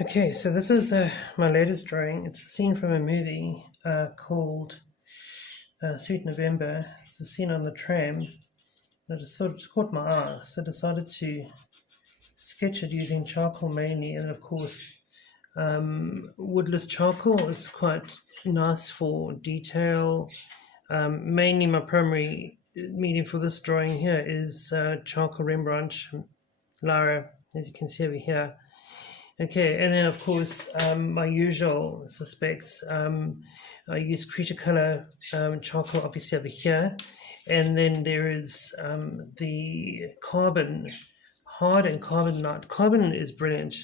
Okay, so this is my latest drawing. It's a scene from a movie called Sweet November. It's a scene on the tram. I just thought it caught my eye, so I decided to sketch it using charcoal mainly, and of course woodless charcoal. It's quite nice for detail. Mainly my primary medium for this drawing here is charcoal Rembrandt Lara, as you can see over here. Okay, and then of course my usual suspects. I use Creature Color charcoal obviously over here, and then there is the Carbon Hard and Carbon Light. Carbon is brilliant.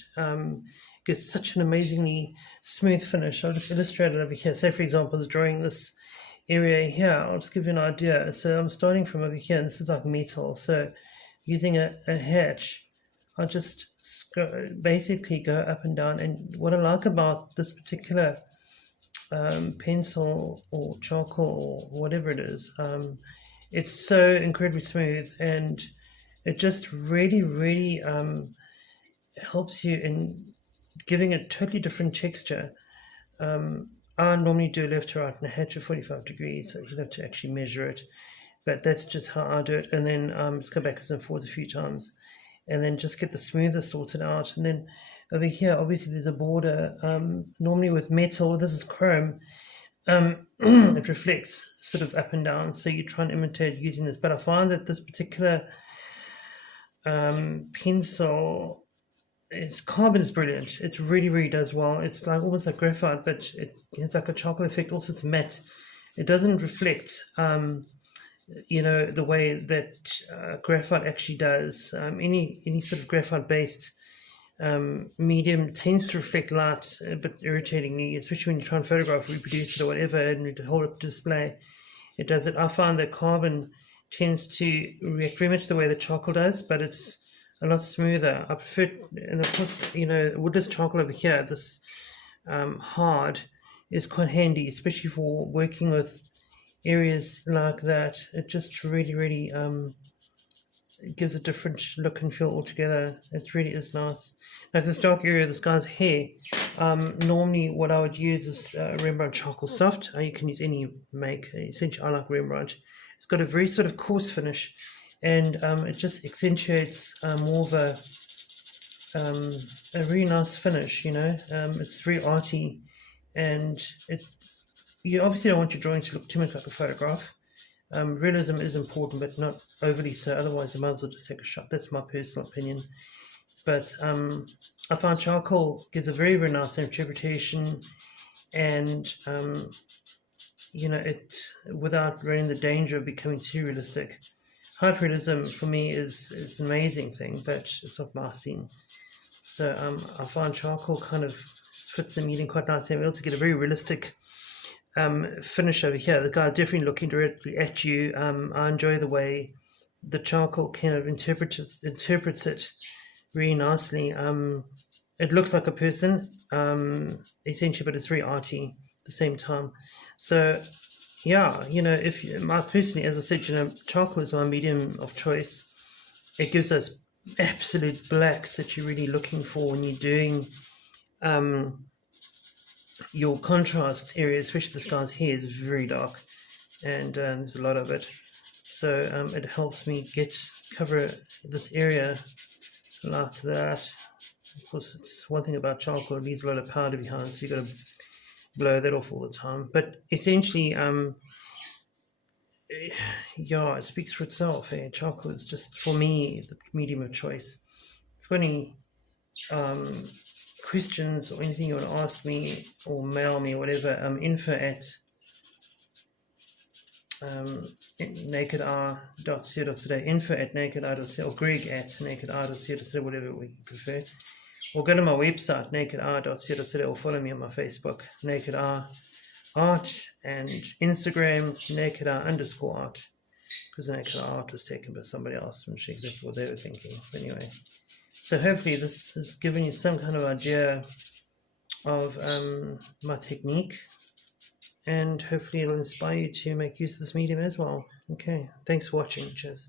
Gives such an amazingly smooth finish. I'll just illustrate it over here. Say for example, I was drawing this area here. I'll just give you an idea. So I'm starting from over here, and this is like metal. So using a hatch, I'll just basically go up and down. And what I like about this particular pencil or charcoal or whatever it is, it's so incredibly smooth, and it just really helps you in giving a totally different texture. I normally do left to right and a hatch of 45 degrees, so you'd have to actually measure it, but that's just how I do it. And then just go backwards and forwards a few times, and then just get the smoother sorted out. And then over here, obviously there's a border, normally with metal. This is chrome. It reflects sort of up and down, so you try and imitate using this. But I find that this particular pencil carbon is brilliant. It really does well. It's like almost like graphite, but it's like a chocolate effect. Also, it's matte. It doesn't reflect the way that graphite actually does. Any sort of graphite based medium tends to reflect light a bit irritatingly, especially when you try and photograph, reproduce it or whatever, and hold up to display. It does it. I find that carbon tends to react very much the way that charcoal does, but it's a lot smoother. I prefer, and of course, woodless charcoal over here, this hard, is quite handy, especially for working with areas like that. It just really gives a different look and feel altogether. It really is nice. Like this dark area, this guy's hair, normally what I would use is Rembrandt Charcoal Soft. You can use any make. Essentially, I like Rembrandt. It's got a very sort of coarse finish, and it just accentuates more of a really nice finish. It's very arty, and you obviously don't want your drawing to look too much like a photograph. Realism is important, but not overly so. Otherwise, you might as well just take a shot. That's my personal opinion. But I find charcoal gives a very nice interpretation, and it without running the danger of becoming too realistic. Hyperrealism for me is an amazing thing, but it's not my scene. So I find charcoal kind of fits the medium quite nicely. I'm able to get a very realistic finish over here. The guy definitely looking directly at you. I enjoy the way the charcoal kind of interprets it really nicely. It looks like a person, essentially, but it's very arty at the same time. So yeah, personally, as I said, charcoal is my medium of choice. It gives us absolute blacks that you're really looking for when you're doing your contrast area, especially this guy's hair is very dark, and there's a lot of it. So it helps me cover this area like that. Of course, it's one thing about charcoal, it leaves a lot of powder behind, so you've got to blow that off all the time. But essentially, it speaks for itself. Charcoal is just, for me, the medium of choice. If you've got any questions or anything you want to ask me or mail me or whatever, info at nakedeye.co.za, info at nakedeye.co, or Greg at nakedeye.co.za, whatever we prefer. Or go to my website, nakedeye.co.za, or follow me on my Facebook, Naked Eye Art, and Instagram, nakedeye_art, because Naked Eye Art was taken by somebody else. I'm sure exactly what they were thinking. But anyway, so hopefully this has given you some kind of idea of my technique, and hopefully it'll inspire you to make use of this medium as well. Okay, thanks for watching. Cheers.